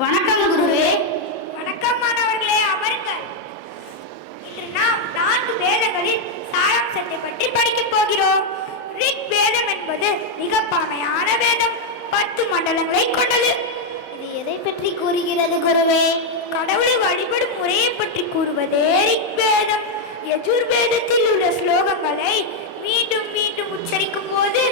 வணக்கம் குருவே. வணக்கம் மாணவர்களே, அமருங்கள். இன்று நாம் 4 வேதங்களில் சாராம்சத்தை பற்றி படிக்கப் போகிறோம். ரிக் வேதம் என்பது மிக பழமையான வேதம், 10 மண்டலங்களை கொண்டது. இது எதை பற்றி கூறுகிறது குருவே? கடவுளை வழிபடும் முறையை பற்றி கூறுவதே ரிக் வேதம். யஜுர்வேதத்தில் உள்ள ஸ்லோகங்களை மீண்டும் மீண்டும் உச்சரிக்கும் போது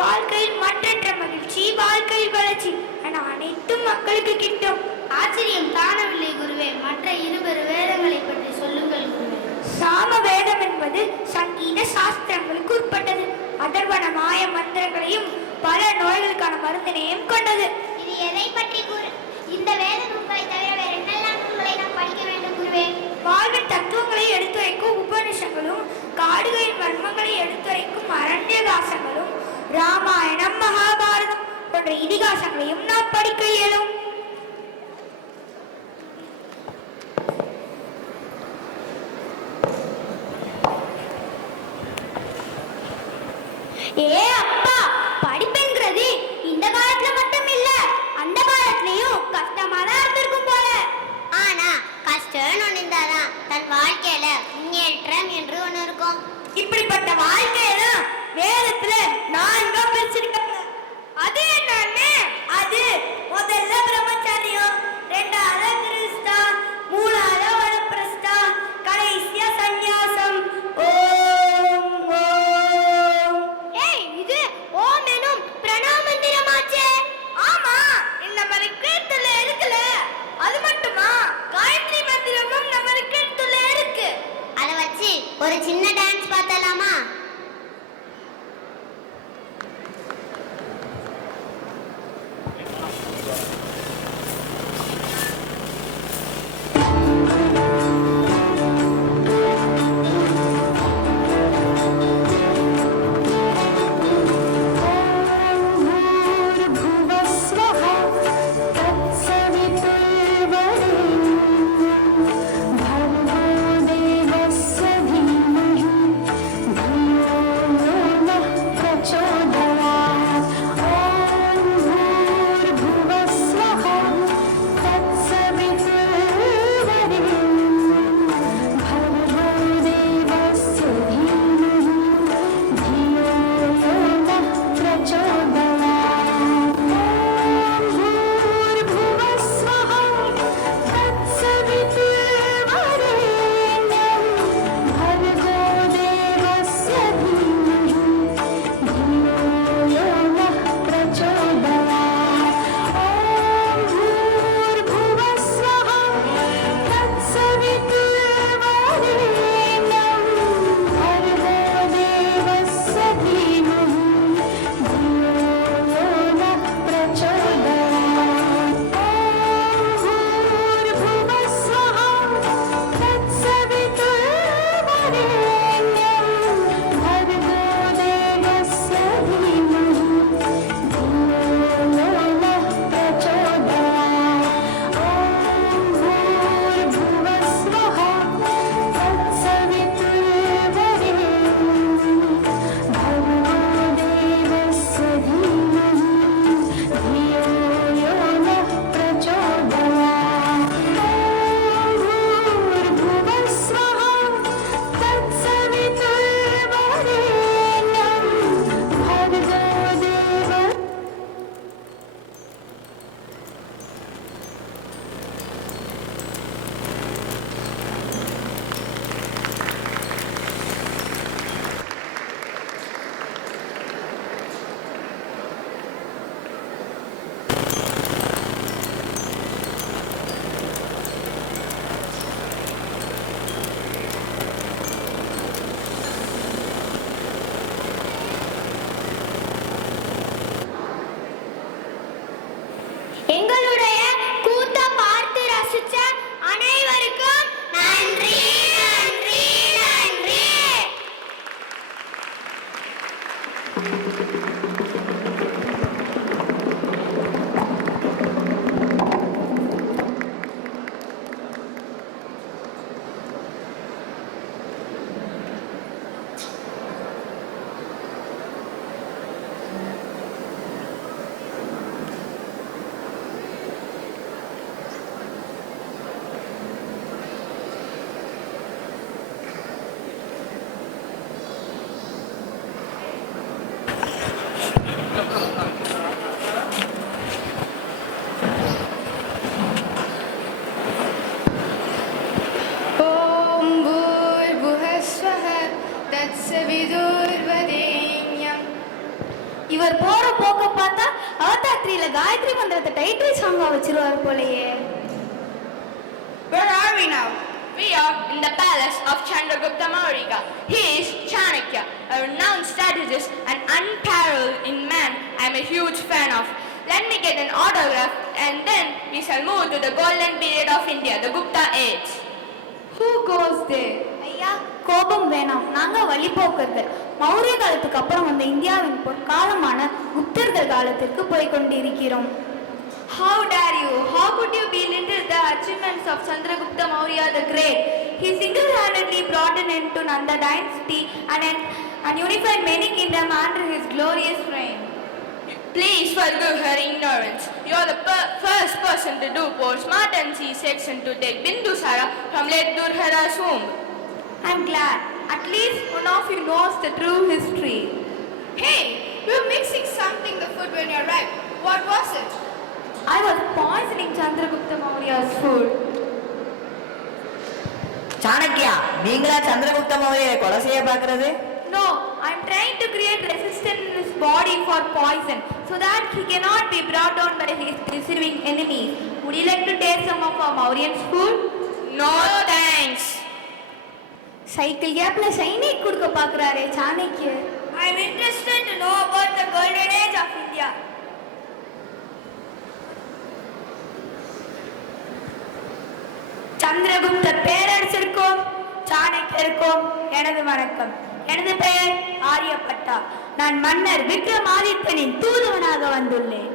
வாழ்க்கையில் மற்றற்ற மகிழ்ச்சி, வாழ்க்கையில் வளர்ச்சி என அனைத்தும் மக்களுக்கு கிட்டும். ஆச்சரியம் தானவில்லை குருவே. மற்ற 2 வேதங்களை பற்றி சொல்லுங்கள் குருவே. சாம வேதம் என்பது சங்கீத சாஸ்திரங்களுக்கு உட்பட்டது. அதர்வன மாய மந்திரங்களையும் பல நோய்களுக்கான மருந்தினையும் கொண்டது. இது எதை பற்றி இந்த வேத நூல்களை தவிர வேறு என்னெல்லாம் நூல்களை நாம் படிக்க வேண்டும் குருவே? வாழ்வின் தத்துவங்களை எடுத்துரைக்கும் உபநிஷங்களும், காடுகளின் மர்மங்களை எடுத்துரைக்கும் அரண்யகாசங்களும், ராமாயணம், மகாபாரதம் போன்ற இதிகாசங்களையும் நாம் படிக்க இயலும். ஏ அப்பா, படிப்புங்கிறது இந்த காலத்துல மட்டும் இல்ல, அந்த காலத்துலயும் கஷ்டமா தான் இருந்திருக்கும் போல. ஆனா கஷ்டம்னு ஒண்ணு இருந்தாதான் தன் வாழ்க்கையில முன்னேற்றம் என்று ஒண்ணு இருக்கும். இப்படிப்பட்ட வாழ்க்கையில வேதத்துல 4 பிரிச்சிருக்காங்க. அது என்னன்னு? அது முதல்ல பிரம்மச்சரியம், 2வது கிருஷ்ணா, 3வது வனப்பிரஸ்தா, கடைசியா சந்நியாசம். ஓம் ஓம். ஏய், இது டைட்டில் சாங்கா வச்சிருவார் போலயே. Where are we now? We are in the palace of Chandragupta Maurya. He is Chanakya, a renowned strategist and unparalleled in man I am a huge fan of. Let me get an autograph and then we shall move to the golden period of India, the Gupta age. Who goes there? ஐயா, கோபம் வேணாம். நாங்க வழிபோக்கர்கள். மௌரிய காலத்துக்கு அப்புறம் வந்த இந்தியாவின் பொற்காலமான குப்தர்கள் காலத்திற்கு போய் கொண்டிருக்கிறோம். How dare you? How could you belittle the achievements of Chandragupta Maurya the Great? He single-handedly brought an end to Nanda dynasty and unified many kingdoms under his glorious reign. Please forgive her ignorance. You are the first person to do post and C-section to take Bindusara from late Durhara's womb. I am glad. At least one of you knows the true history. Hey, you're mixing something the food when you arrived. What was it? I was poisoning Chandragupta Maurya's food. Chanakya, நீங்களா சந்திரகுப்த மௌரியரை கொலை செய்ய பார்க்கிறது? No, I am trying to create resistance in his body for poison so that he cannot be brought down by his deceiving enemies. Would you like to taste some of our Mauryan's food? No thanks. Cycle கேப்ல சைனிக் கொடுக்க பார்க்கறாரே சாணக்கியர். I am interested to know about the golden age of India. Chandragupta பேரரசருக்கும் சாணக்கியருக்கும் எனது வணக்கம். எனது பெயர் ஆரியப்பட்டா. நான் மன்னர் விக்ரமாதித்தனின் தூதுவனாக வந்துள்ளேன்.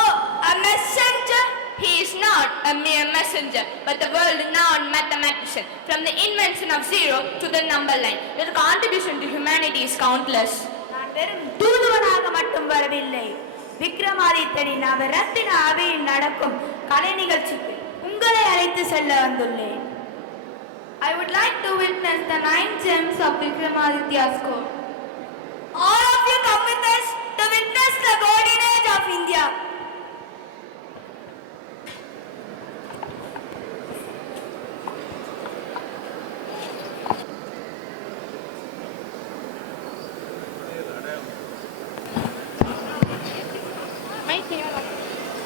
Oh, a messenger? He is not a mere messenger, but the world-renowned mathematician. From the invention of zero to the number line, his contribution to humanity is countless. நான் வெறும் தூதுவனாக மட்டும் வரவில்லை. விக்ரமாதித்தனின் அவர் ரத்தின அவையில் நடக்கும் கலை நிகழ்ச்சிக்கு உங்களை அழைத்து செல்ல வந்துள்ளேன். I would like to witness the 9 gems of Vikramaditya's court. All of you come with us to witness the golden age of India.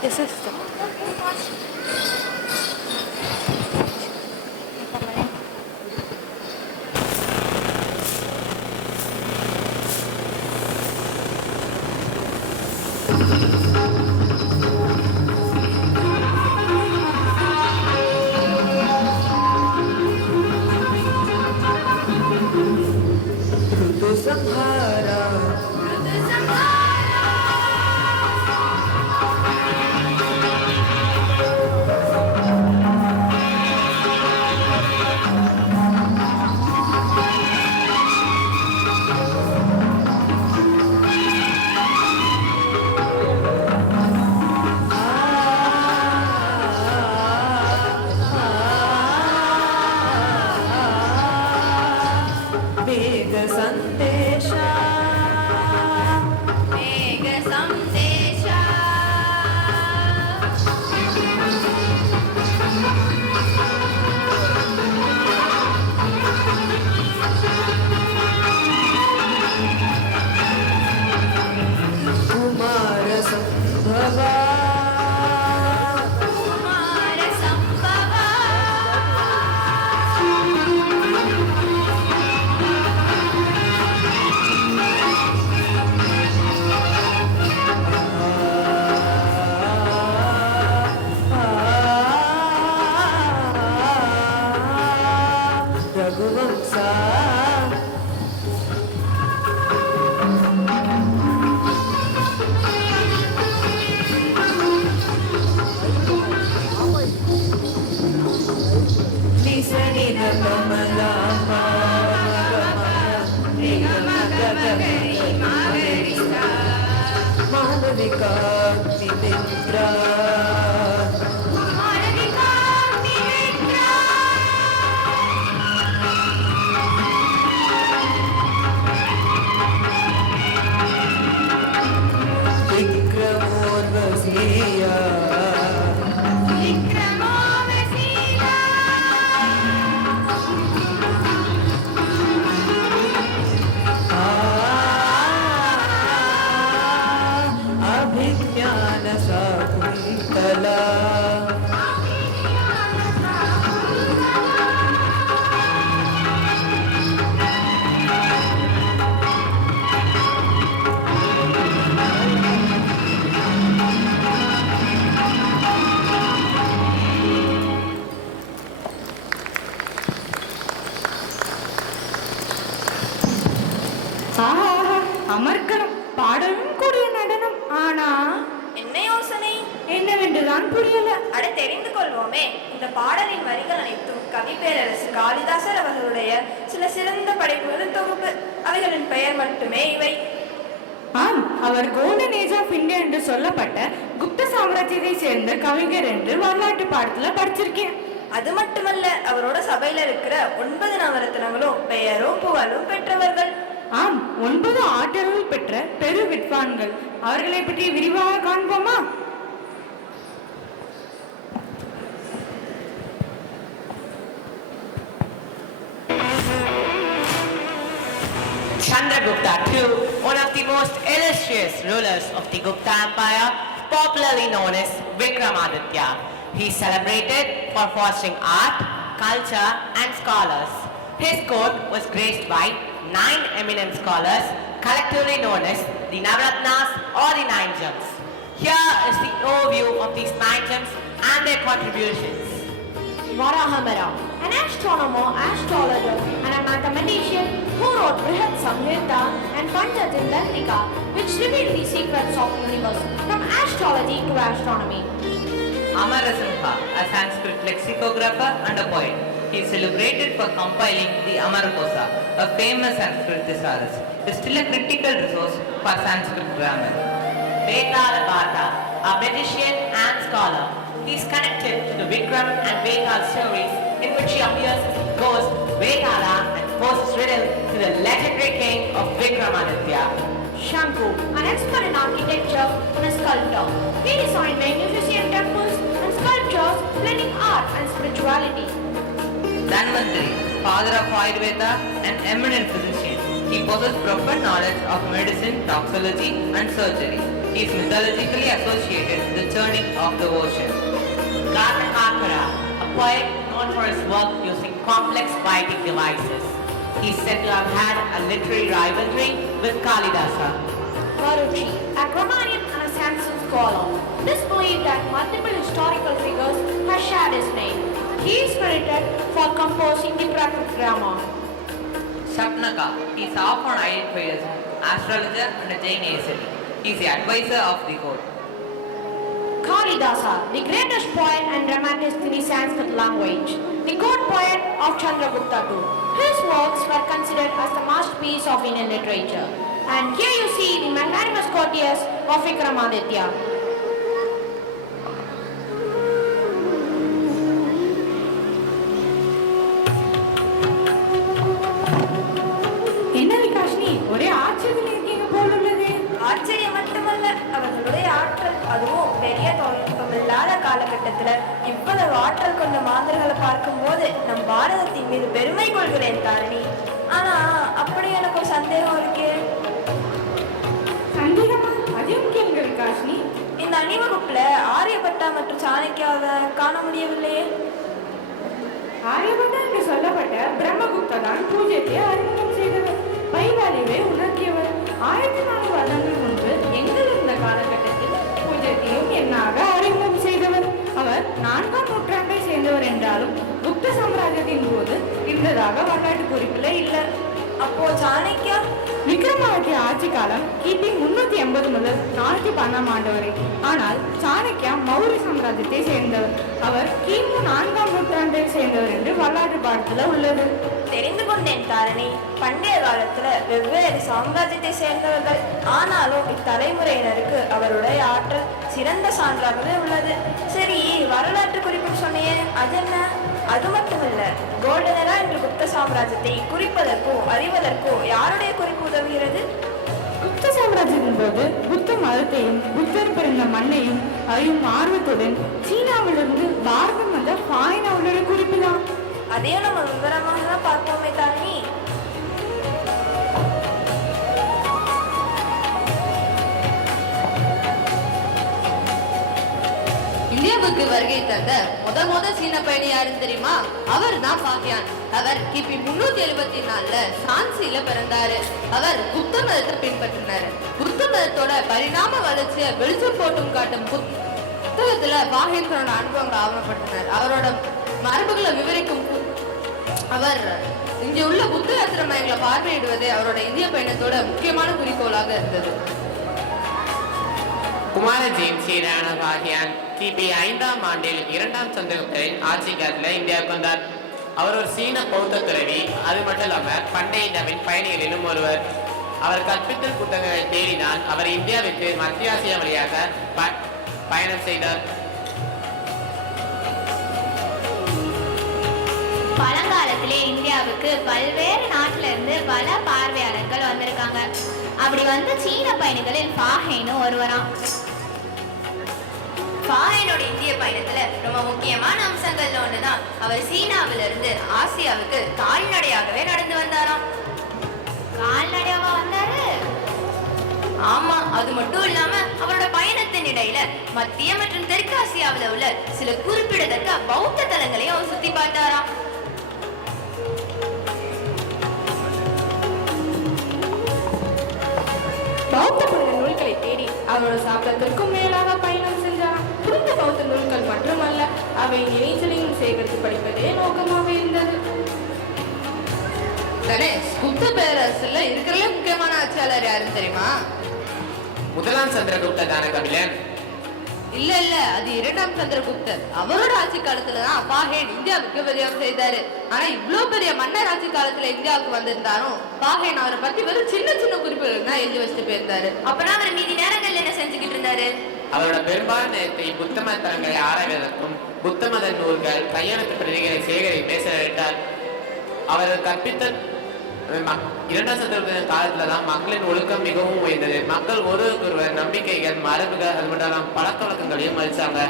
Yes, sister. अभिज्ञान मनसा அமர்க்கலம் பாடலும் கூடிய நடனம். ஆனா என்ன யோசனை? என்னவென்றுதான் புரியல. அட தெரிந்து கொள்வோமே. இந்த பாடலின் வரிகள் அனைத்தும் கவி பேரரசு காளிதாசர் அவர்களுடைய சில சிறந்த படைப்புகளின் தொகுப்பு. அவைகளின் பெயர் மட்டுமே இவை. ஆம், அவர் கோல்டன் ஏஜ் ஆஃப் இந்தியா என்று சொல்லப்பட்ட குப்த சாம்ராஜ்யத்தை சேர்ந்த கவிஞர் என்று வரலாற்று பாடத்துல படிச்சிருக்கேன். அது மட்டுமல்ல, அவரோட சபையில இருக்கிற 9 நவரத்னங்களும் பெயரும் புகழும் பெற்றவர்கள். ஆம், 9 ஆற்றல்கள் பெற்ற பெரு வித்வான்கள். அவர்களை பற்றி விரிவாக காண்போமா? Chandragupta II, one of the most illustrious rulers of the Gupta Empire, popularly known as Vikramaditya. He is celebrated for fostering art, culture and scholars. His court was graced by 9 eminent scholars, collectively known as the Navratnas or the 9 gems. Here is the overview of these 9 gems and their contributions. Varahamara, an astronomer, astrologer, and a mathematician who wrote Brihat Samhita and Panchatantrika, which revealed the secrets of the universe from astrology to astronomy. Amarasingha, a Sanskrit lexicographer and a poet. He is celebrated for compiling the Amarkosa, a famous Sanskrit thesaurus. It is still a critical resource for Sanskrit grammar. Vetalabhata, a magician and scholar. He is connected to the Vikram and Vetal stories in which he appears as the ghost Vetala and poses riddle to the legendary king of Vikramaditya. Shanku, an expert in architecture and a sculptor. He designed magnificent temples and sculptures blending art and spirituality. Dhanvantari, father of Ayurveda and eminent physician. He possesses profound knowledge of medicine, toxicology and surgery. He is mythologically associated with the churning of the ocean. Karnakakara, a poet known for his work using complex poetic devices. He is said to have had a literary rivalry with Kalidasa. Varuchi, a grammarian and a Sanskrit scholar. It is believed that multiple historical figures have shared his name. He is credited for composing the Prakrit grammar. Shapnaka, he is often identified as an astrologer and a Jain ascetic. He is the advisor of the court. Kalidasa, the greatest poet and dramatist in the Sanskrit language, the court poet of Chandragupta II. His works were considered as the masterpiece of Indian literature. And here you see the magnanimous courtiers of Vikramaditya. என்ன விகாஷினி, ஒரே ஆச்சரியத்தில் இருக்கீங்க போல உள்ளது. ஆச்சரியம் மட்டுமல்ல, அவர்களுடைய ஆற்றல், அதுவும் பெரிய தொழில்நுட்பம் இல்லாத காலகட்டத்துல இவ்வளவு ஆற்றல் கொண்ட மாந்தர்களை பார்க்கும்போது நம் பாரதத்தின் மீது பெருமை கொள்கிறேன் தாரணி. ஆனா அப்படி எனக்கு ஒரு சந்தேகம் இருக்கு. சந்தேகமா? அதையும் கேளுங்க விகாஷினி. இந்த அணிவகுப்புல ஆரியபட்டா மற்றும் சாணக்கியாவை காண முடியவில்லையே. ஆரியபட்டா என்று சொல்லப்பட்ட பிரம்மகுப்தா தான் பூஜ்யத்தை அறிமுகம் செய்தவர், பைவாலிவை உணர்த்தியவர். 1400 வருடங்கள் முன்பு எங்கள் இருந்த காலகட்டத்தில் பூஜ்யத்தையும் எண்ணாக அறிமுகம் செய்தவர். அவர் 4ஆம் நூற்றாண்டை சேர்ந்தவர் என்றாலும் குப்த சாம்ராஜ்யத்தின் போது இருந்ததாக வரலாற்று குறிப்பில் இல்லை. அப்போ சாணக்கியா? விக்ரமாதித்ய ஆட்சி காலம் கிபி 380 முதல் 410ஆம் ஆண்டு வரை. ஆனால் சாணக்கியா மௌரிய சாம்ராஜ்யத்தை சேர்ந்தவர். அவர் கிமு 4ஆம் நூற்றாண்டை சேர்ந்தவர் என்று வரலாற்று பாடத்தில் உள்ளது. தெரிந்து கொண்டேன் தாரணி. பண்டைய காலத்துல வெவ்வேறு சாம்ராஜ்யத்தை சேர்ந்தவர்கள், ஆனாலும் இத்தலைமுறையினருக்கு அவருடைய ஆற்றல் சிறந்த சான்றாகவே உள்ளது. சரி, வரலாற்று குறிப்பு சொன்னியே, அது என்ன? அது மட்டுமல்ல, கோல்டனரா என்று குப்த சாம்ராஜ்யத்தை குறிப்பதற்கோ அறிவதற்கோ யாருடைய குறிப்பு உதவுகிறது? குப்த சாம்ராஜ்யத்தின் போது புத்த மதத்தையும் புத்தர் பிறந்த மண்ணையும் அறியும் ஆர்வத்துடன் சீனாவிலிருந்து பாரதம் வந்த பாயினாவுடைய குறிப்பு தான். அதையும் நம்ம விவரமாக தான் பார்ப்போமே தாரணி. இந்தியாவுக்கு வருகை தந்த முத சீன பயணி யாருன்னு தெரியுமா? அவர் தான் பாக்யான். அவர் கிபி 374ல சான்சியில பிறந்தாரு. அவர் புத்த மதத்தை பின்பற்றினாரு. புத்த மதத்தோட பரிணாம வளர்ச்சியை வெளிச்சம் போட்டும் காட்டும் புத்தகத்துல பாஹேன் தன்னோட அனுபவங்களை ஆவணப்படுத்தினார். அவரோட மரபுகளை விவரிக்கும் அவர் இங்க உள்ள புத்த யாத்திரை மையங்களை பார்வையிடுவதே அவரோட இந்திய பயணத்தோட முக்கியமான குறிக்கோளாக இருந்தது. குமாரஜீன் ஸ்ரீராண பாக்யான் கிபி 5ஆம் ஆண்டில் 2ஆம் சந்திரகுப்தரின் ஆட்சி காலத்தில் இந்தியாவுக்கு வந்தார். அவர் ஒரு சீன பௌத்த துறவி. அது மட்டும் இல்லாமல் பண்டைய இந்தியாவின் பயணிகளிலும் ஒருவர். அவர் கற்பித்தல் புத்தகங்களை தேடினால் அவர் இந்தியாவிற்கு மத்திய ஆசியா வழியாக பயணம் செய்தார். பழங்காலத்திலே இந்தியாவுக்கு பல்வேறு நாட்டில இருந்து பல பார்வையாளர்கள் வந்திருக்காங்க. அப்படி வந்து சீன பயணிகளில் பாஹேனும் ஒருவராம். பாஹேனோட இந்திய பயணத்துல ரொம்ப முக்கியமான அம்சங்கள்ல ஒண்ணுதான் அவர் சீனாவில இருந்து ஆசியாவுக்கு கால்நடையாகவே நடந்து வந்தாராம். கால்நடையாவா வந்தாரு? ஆமா, அது மட்டும் இல்லாம அவரோட பயணத்தின் இடையில மத்திய மற்றும் தெற்கு ஆசியாவில உள்ள சில குறிப்பிடத்தக்க பௌத்த தலங்களையும் அவர் சுத்தி பார்த்தாராம். பௌத்த புனித நூல்களை தேடி அவரோட சாப்பிடத்திற்கும் மேலாக பயணம் சென்றார். புனித பௌத்த நூல்கள் மட்டுமல்ல, அவை இணைச்சலையும் சேகரித்து படிப்பதே நோக்கமாக இருந்தது. புத்த பேரரசுல இருக்கிறதுல முக்கியமான ஆட்சியாளர் யாருன்னு தெரியுமா? முதலாம் சந்திரகுப்தர் தான கபிலன்? இல்ல, அது 2ஆம் சந்திரகுப்தர். அவரோட ஆட்சி காலத்துலதான் பாஹேன் இந்தியாவுக்கு விஜயம் செய்தாரு. ஆனா இவ்வளவு பெரிய மன்னர் ஆட்சி காலத்துல இந்தியாவுக்கு வந்திருந்தாரும் பாஹேன் அவரை பத்தி வெறும் சின்ன குறிப்புகள் தான் எழுதி வச்சுட்டு போயிருந்தாரு. அப்புறம் அவர் மீதி நேரங்கள்ல என்ன செஞ்சுக்கிட்டு இருந்தாரு? அவரோட பெரும்பாலான நேரத்தை புத்த மத தலங்களை ஆராய்வதற்கும் புத்த மத நூல்கள் கையெழுத்து பிரதிகளை சேகரிப்பே செலவிட்டார். அவர் கற்பித்தல் 2ஆம் சந்திரகுப்தரின் காலத்துலதான் மக்களின் ஒழுக்கம் மிகவும் உயர்ந்தது. மக்கள் ஒருவருக்கொருவர் நம்பிக்கைகள், மரபுகள், அது மட்டும் பழக்க வழக்கங்களையும் மதிச்சாங்க.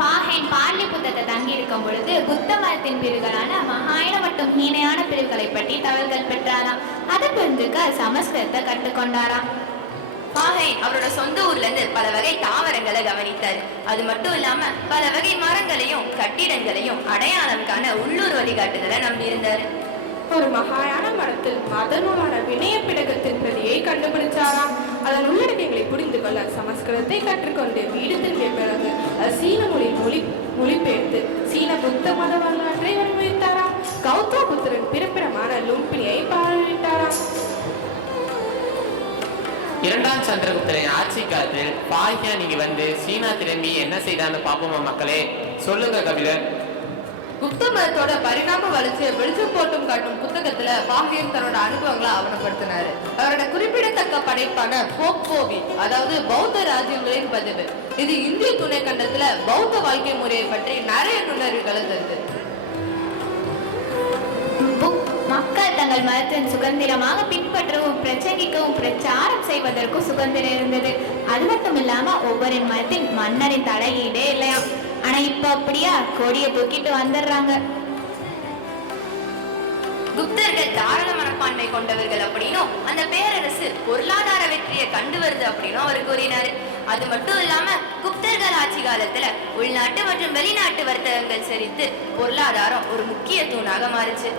பாஹேன் பார்லி புத்தகத்தை தங்கி இருக்கும் பொழுது புத்த மதத்தின் பிரிவுகளான மகாயன மற்றும் ஹீனையான பிரிவுகளை பற்றி தகவல்கள் பெற்றாராம். அதை புரிஞ்சுக்க சமஸ்கிருதத்தை கற்றுக்கொண்டாராம். பாஹேன் அவரோட சொந்த ஊர்ல இருந்து பல வகை தாவரங்களை கவனித்தார். அது மட்டும் இல்லாம பல வகை மரங்களையும் கட்டிடங்களையும் அடையாளம் காண உள்ளூர் வழிகாட்டுதலை நம்பியிருந்தாரு. ஒரு மகாயான மரத்தில் மதநூலான வினய பிடகத்தின் பிரதியை கண்டுபிடிச்சாராம். அதன் உள்ளடக்கங்களை புரிந்து கொள்ள சமஸ்கிருதத்தை கற்றுக்கொண்டு வீடு திரும்பிய பிறகு சீன மொழிபெயர்த்து சீன புத்த மத வரலாற்றை வடிவமைத்தாராம். கௌதம புத்தரின் பிறப்பிடமான லும்பினியை பார்வையிட்டாராம். 2ஆம் சந்திரகுப்தரின் ஆட்சி காலத்தில் பாஹ்யான் நீங்க வந்து சீனா திரும்பி என்ன செய்தான்னு பாப்போமா மக்களே? சொல்லுங்க கபிலர். புத்த மதத்தோட பரிணாம வளர்ச்சியை வெளிச்சம் போட்டும் காட்டும் புத்தகத்துல பாஹ்யான் தன்னோட அனுபவங்களை ஆவணப்படுத்தினாரு. அவரோட குறிப்பிடத்தக்க படைப்பான போக்போவி, அதாவது பௌத்த ராஜ்யங்களின் பதிவு, இது இந்திய துணை கண்டத்துல பௌத்த வாழ்க்கை முறையை பற்றி நிறைய நுண்ணறிவுகளை தருது. மக்கள் தங்கள் மதத்தின் சுதந்திரமாக பின்பற்றவும் பிரச்சங்கிக்கவும் பிரச்சாரம் செய்வதற்கும் சுதந்திரம் இருந்தது. அது மட்டும் இல்லாம ஒவ்வொரு மதத்தின் மன்னரின் தலையீடே இல்லையா. ஆனா இப்ப அப்படியா கொடியை தூக்கிட்டு வந்துடுறாங்க. குப்தர்கள் தாராள மனப்பான்மை கொண்டவர்கள் அப்படின்னும் அந்த பேரரசு பொருளாதார வெற்றியை கண்டு வருது அப்படின்னும் அவர் கூறினாரு. அது மட்டும் இல்லாம குப்தர்கள் ஆட்சி காலத்துல உள்நாட்டு மற்றும் வெளிநாட்டு வர்த்தகங்கள் செழித்து பொருளாதாரம் ஒரு முக்கிய தூணாக மாறுச்சு.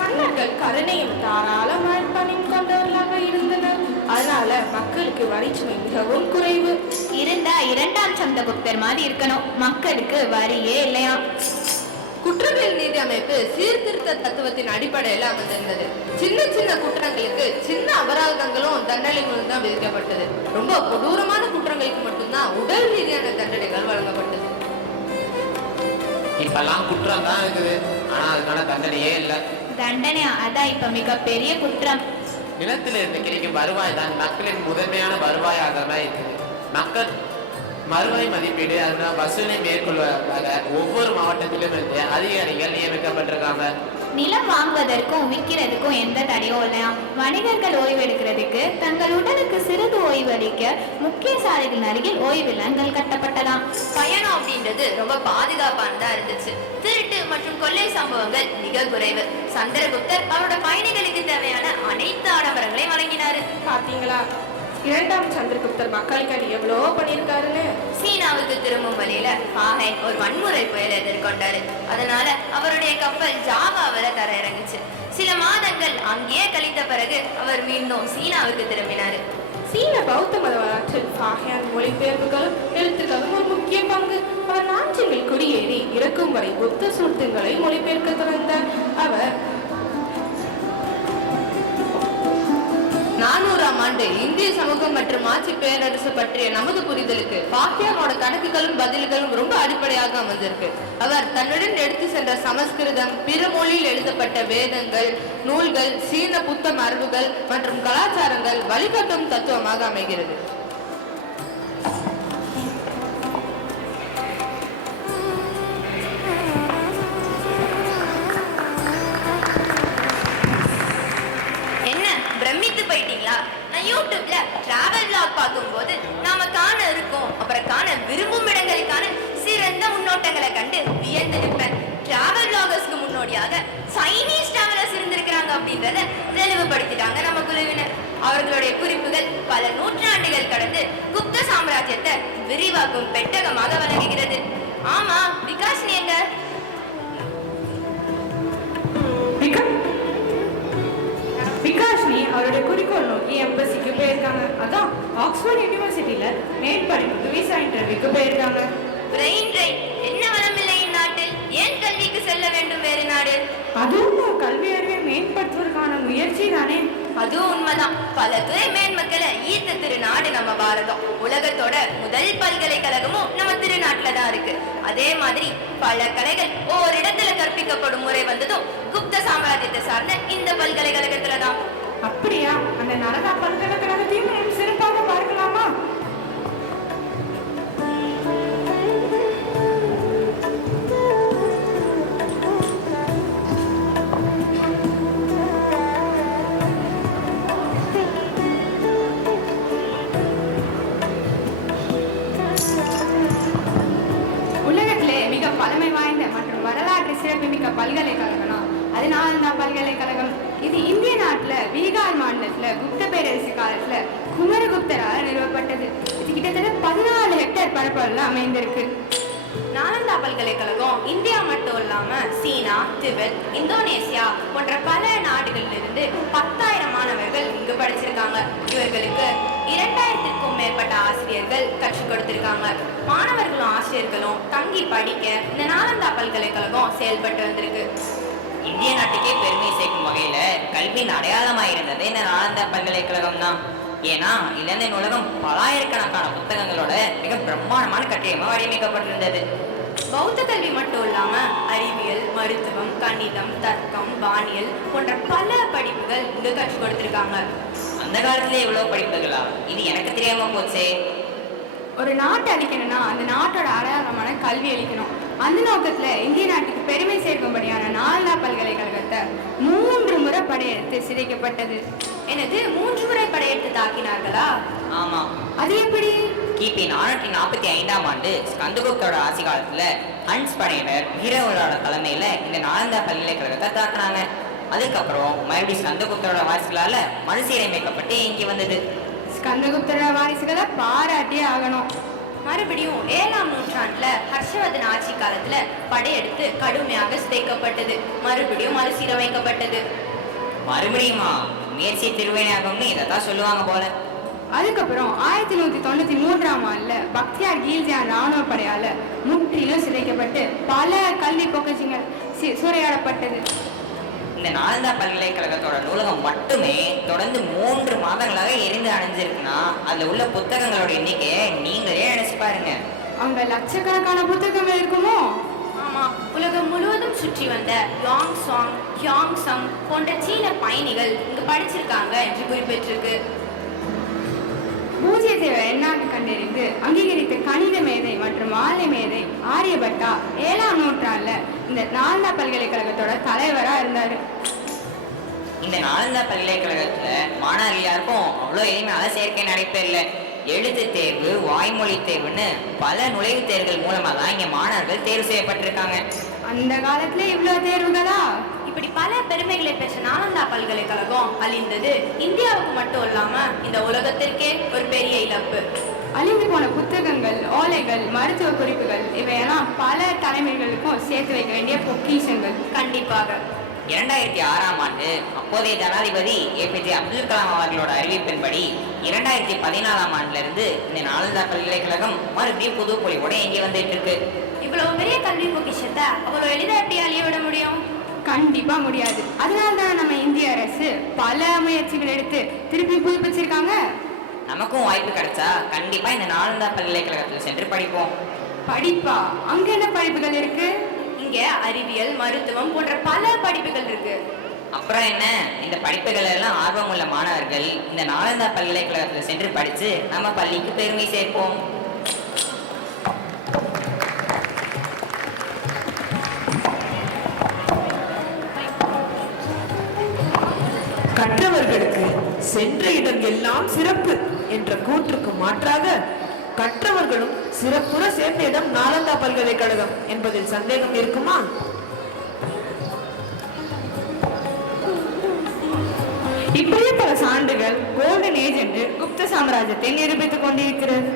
மன்னர்கள் கருணையும் தாராள மனப்பான்மையும் கொண்டவர்களாக இருந்தனர். அதனால மக்களுக்கு வரிச்சுமை மிகவும் குறைவு. இருந்தா 2ஆம் சந்திரகுப்தர் மாதிரி இருக்கணும். மக்களுக்கு வரியே இல்லையா. குற்றவியல் நீதி அமைப்பு சீர்திருத்த தத்துவத்தின் அடிப்படையில் அமைந்திருந்தது. சின்ன குற்றங்களுக்கு சின்ன அபராதங்களும் தண்டனைகளும் தான் விதிக்கப்பட்டது. ரொம்ப கொடூரமான குற்றங்களுக்கு மட்டும்தான் உடல் ரீதியான தண்டனைகள் வழங்கப்பட்டது. இப்பெல்லாம் குற்றம் தான் இருக்குது, ஆனா அதுக்கான தண்டனையே இல்லை. தண்டனை அதான் இப்ப மிகப்பெரிய குற்றம். நிலத்திலிருந்து கிடைக்கும் வருவாய் தான் மக்களின் முதன்மையான வருவாயாக தான் இருக்குது. மக்கள் மறுவாய் மதிப்பீடு அதனால் வசூலை மேற்கொள்வதற்காக ஒவ்வொரு மாவட்டத்திலும் இருந்து அதிகாரிகள் நியமிக்கப்பட்டிருக்காங்க. நிலம் வாங்குவதற்கும் விற்கிறதுக்கும் எந்த தடையும் இல்லையா. வணிகர்கள் ஓய்வெடுக்கிறதுக்கு தங்கள் உடலுக்கு சிறிது ஓய்வு அளிக்க முக்கிய சாலைகள் அருகில் ஓய்வில்லங்கள் கட்டப்பட்டதாம். பயணம் அப்படின்றது ரொம்ப பாதுகாப்பானதா இருந்துச்சு. திருட்டு மற்றும் கொள்ளை சம்பவங்கள் மிக குறைவு. சந்திரகுப்தர் அவரோட பயணிகளுக்கு தேவையான அனைத்து ஆடம்பரங்களையும் வழங்கினாரு. பாத்தீங்களா, இரண்டாம் சந்திரகுப்தர் மக்களுக்கு எவ்வளோ பண்ணியிருக்காருன்னு. சீனாவுக்கு திரும்பும் வழியில ஃபாஹென் ஒரு வன்முறை புயலை எதிர்கொண்டாரு. அதனால அவருடைய கப்பல் ஜாவாவில் தரையிறங்குச்சு. சில மாதங்கள் அங்கேயே கழித்த பிறகு அவர் மீண்டும் சீனாவுக்கு திரும்பினாரு. சீன பௌத்த மத வரலாற்றில் ஃபாஹியான் மொழிபெயர்ப்புகளும் எழுத்துக்களும் ஒரு முக்கிய பங்கு. அவர் நாட்டில் குடியேறி இறக்கும் வரை புத்த சூர்த்தங்களை மொழிபெயர்க்க தொடர்ந்தார். அவர் 400ஆம் ஆண்டு இந்திய சமூகம் மற்றும் ஆட்சி பேரரசு பற்றிய நமது புரிதலுக்கு ஃபாஹியானோட கணக்குகளும் பதில்களும் ரொம்ப அடிப்படையாக அமைந்திருக்கு. அவர் தன்னுடன் எடுத்து சென்ற சமஸ்கிருதம், பிற மொழியில் எழுதப்பட்ட வேதங்கள், நூல்கள், சீன புத்த மரபுகள் மற்றும் கலாச்சாரங்கள் வழிகாட்டும் தத்துவமாக அமைகிறது. பிரமித்து போயிட்டீங்களா? நான் யூடியூப்ல டிராவல் விளாக் பார்க்கும்போது நாம காண இருக்கோம் அப்புறம் காண விரும்பும் இடங்களுக்கான சிறந்த முன்னோட்டங்களை கண்டு வியந்து நிற்பேன். டிராவல் விளாகர்ஸ்க்கு முன்னோடியாக சைனீஸ் டிராவலர்ஸ் இருந்திருக்கிறாங்க அப்படின்றத தெளிவுபடுத்திட்டாங்க நம்ம குழுவினர். அவர்களுடைய குறிப்புகள் பல நூற்றாண்டுகள் கடந்து குப்த சாம்ராஜ்யத்தை விரிவாக்கும் பெட்டகமாக வழங்குகிறது. ஆமா, விகாஷினி எங்க? விகாஷினி அவருடைய குறிக்கோள் நோக்கி எம்பசிக்கு போயிருக்காங்க. அதான் ஆக்ஸ்போர்ட் யூனிவர்சிட்டியில மேற்படிப்புக்கு விசா இன்டர்வியூக்கு போயிருக்காங்க. என்ன வளமில்லை இந்நாட்டில், ஏன் கல்விக்கு செல்ல வேண்டும் வேறு நாடு? அதுவும் கல்வி அறிவை மேம்படுத்துவதற்கான முயற்சி தானே. அதுவும் உண்மைதான். பல துறை மேன்மக்களை ஈர்த்த திருநாடு நம்ம பாரதம். உலகத்தோட முதல் பல்கலைக்கழகமும் நம்ம திருநாட்டுல தான் இருக்கு. அதே மாதிரி பல கலைகள் ஒவ்வொரு இடத்துல கற்பிக்கப்படும் முறை வந்ததும் குப்த சாம்ராஜ்யத்தை சார்ந்த இந்த பல்கலைக்கழகத்துல தான். அப்படியா? அந்த நலதா பல்கலைக்கழகத்தையும் சிறப்பாக பார்க்கலாமா? பழமை வாய்ந்த மற்றும் வரலாற்று சிறப்புமிக்க பல்கலைக்கழகம் அது நாலந்தா பல்கலைக்கழகம். இது இந்திய நாட்டுல பீகார் மாநிலத்துல குப்த பேரரசு காலத்துல குமரகுப்தரால் நிறுவப்பட்டது. இது கிட்டத்தட்ட 14 ஹெக்டேர் பரப்பளவுல அமைந்திருக்கு. நாலந்தா பல்கலைக்கழகம் இந்தியா மட்டும் இல்லாம சீனா, திபெத், இந்தோனேசியா போன்ற பல நாடுகளில் இருந்து 10,000 மாணவர்கள் இங்கு படிச்சிருக்காங்க. இவர்களுக்கு 2000க்கும் மேற்பட்ட ஆசிரியர்கள் கற்றுக் கொடுத்திருக்காங்க. மாணவர்களும் ஆசிரியர்களும் தங்கி படிக்க இந்த நாலந்தா பல்கலைக்கழகம் செயல்பட்டு வந்திருக்கு. இந்திய நாட்டுக்கே பெருமை சேர்க்கும் வகையில கல்வியின் அடையாளமாக இருந்தது இந்த நாலந்தா பல்கலைக்கழகம் தான். ஏன்னா இலங்கை நூலகம் பலாயிரக்கணக்கான புத்தகங்களோட மிக பிரம்மாண்டமான கட்டிடமா வடிவமைக்கப்பட்டிருந்தது. பௌத்த கல்வி மட்டும் இல்லாம அறிவியல், மருத்துவம், கணிதம், தர்க்கம், வானியல் போன்ற பல படிப்புகள் இங்கு கற்றுக் கொடுத்திருக்காங்க. அந்த காலத்திலே இவ்வளவு படிப்புகளா? இது எனக்கு தெரியாம போச்சே. ஒரு நாட்டை அளிக்கணும்னா அந்த நாட்டோட அடையாளமான கல்வி அளிக்கணும். அந்த நோக்கத்துல இந்திய நாட்டுக்கு பெருமை சேர்க்கும்படியான நாலந்தா பல்கலைக்கழகத்தை 3 முறை படையெடுத்து சிதைக்கப்பட்டது. எனது 3 முறை படையெடுத்து தாக்கினார்களா? ஆமா. அது எப்படி? கிபி 445ஆம் ஆண்டு ஸ்கந்தகுப்தோட ஆட்சி காலத்துல ஹன்ஸ் படையினர் வீரவரோட தலைமையில இந்த நாலந்தா பல்கலைக்கழகத்தை தாக்குனாங்க. அதுக்கப்புறம் மறுபடியும் ஸ்கந்தகுப்தரோட வாரிசுகளால மறுசீரமைக்கப்பட்டு இங்கே வந்தது. ஸ்கந்தகுப்தரோட வாரிசுகளை பாராட்டியே ஆகணும். மறுபடியும் 7ஆம் நூற்றாண்டுல ஹர்ஷவர்தன் ஆட்சி காலத்துல படையெடுத்து கடுமையாக சிதைக்கப்பட்டது. மறுபடியும் மறுசீரமைக்கப்பட்டது. மறுபடியுமா? முயற்சி திருவினையாகும்னு இதைத்தான் சொல்லுவாங்க போல. அதுக்கப்புறம் 1193ஆம் ஆண்டுல பக்தியார் கீல்ஜியான் ராணுவ படையால முற்றிலும் சிதைக்கப்பட்டு பல கல்வி பொக்கிஷங்கள் சூறையாடப்பட்டது. இந்த நாலந்தா பல்கலைக்கழகத்தோட நூலகம் மட்டுமே தொடர்ந்து 3 மாதங்களாக எரிந்து அணைஞ்சிருக்குன்னா அதுல உள்ள புத்தகங்களோட எண்ணிக்கையை நீங்களே நினைச்சு பாருங்க. அங்க லட்சக்கணக்கான புத்தகங்கள் இருக்குமோ? ஆமா, உலகம் முழுவதும் சுற்றி வந்த யாங் சாங், கியாங் சங் போன்ற சீன பயணிகள் இங்கு படிச்சிருக்காங்க என்று குறிப்பிட்டிருக்கு. பூஜ்ய தேவை எண்ணாக கண்டறிந்து அங்கீகரித்த கணித மேதை மற்றும் ஆலை மேதை ஆரியபட்டா 7ஆம் நூற்றாண்டுல இந்த நாலந்தா பல்கலைக்கழகத்தோட தலைவரா இருந்தாரு. இந்த நாலந்தா பல்கலைக்கழகத்துல மாணவர்கள் யாருக்கும் அவ்வளோ எளிமையான சேர்க்கை நடைபெறல. எழுத்து தேர்வு, வாய்மொழி தேர்வுன்னு பல நுழைவுத் தேர்வுகள் மூலமா தான் இங்க மாணவர்கள் தேர்வு செய்யப்பட்டிருக்காங்க. அந்த காலத்துல இவ்வளவு தேர்வுகளா? இப்படி பல பெருமைகளை பேச நாலந்தா பல்கலைக்கழகம் அழிந்தது இந்தியாவுக்கு மட்டும் இல்லாம இந்த உலகத்திற்கே ஒரு பெரிய இழப்பு. அழிந்து போன புத்தகங்கள், ஓலைகள், மருத்துவ குறிப்புகள் இவையெல்லாம் பல தலைமுறைகளுக்கும் சேர்த்து வைக்க வேண்டிய பொக்கிஷங்கள். கண்டிப்பாக. 2006ஆம் ஆண்டு அப்போதைய ஜனாதிபதி ஏபிஜே அப்துல் கலாம் அவர்களோட அறிவிப்பின்படி 2014ஆம் ஆண்டிலிருந்து இந்த நாலந்தா பல்கலைக்கழகம் மறுபடியும் புது பொலிவோட இங்கே வந்துட்டு இருக்கு. இவ்வளவு பெரிய கல்வி பொக்கிஷத்தை அவ்வளவு எளிதா எப்படி அழிய விட முடியும்? கண்டிப்பா முடியாது. அதனால தான் நம்ம இந்திய அரசு பல முயற்சிகள் எடுத்து திருப்பி புதுப்பிச்சிருக்காங்க. நமக்கும் வாய்ப்பு கிடைச்சா கண்டிப்பா இந்த நாலந்தா பல்கலைக்கழகத்தில் சென்று படிப்போம். படிப்பா? அங்க என்ன படிப்புகள் இருக்கு? இங்க அறிவியல், மருத்துவம் போன்ற பல படிப்புகள் இருக்கு. அப்புறம் என்ன, இந்த படிப்புகள் எல்லாம் ஆர்வமுள்ள மாணவர்கள் இந்த நாலந்தா பல்கலைக்கழகத்தில் சென்று படிச்சு நம்ம பள்ளிக்கு பெருமை சேர்ப்போம். கற்றவர்களுக்கு சென்ற இடம் எல்லாம் சிறப்பு என்ற கூற்றுக்கு மாற்றாக கற்றவர்களும் சிறப்புற சேர்ந்த இடம் நாலந்தா பல்கலைக்கழகம் என்பதில் சந்தேகம் இருக்குமா? இப்படியே பல சான்றுகள் கோல்டன் ஏஜ் என்று குப்த சாம்ராஜ்யத்தை நிரூபித்துக் கொண்டிருக்கிறது.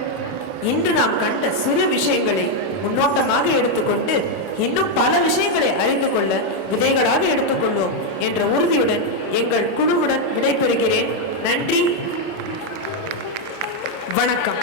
இன்று நாம் கண்ட சிறு விஷயங்களை முன்னோட்டமாக எடுத்துக்கொண்டு இன்னும் பல விஷயங்களை அறிந்து கொள்ள விதைகளாக எடுத்துக்கொள்வோம் என்ற உறுதியுடன் எங்கள் குழுவுடன் விடைபெறுகிறேன். நன்றி, வணக்கம்.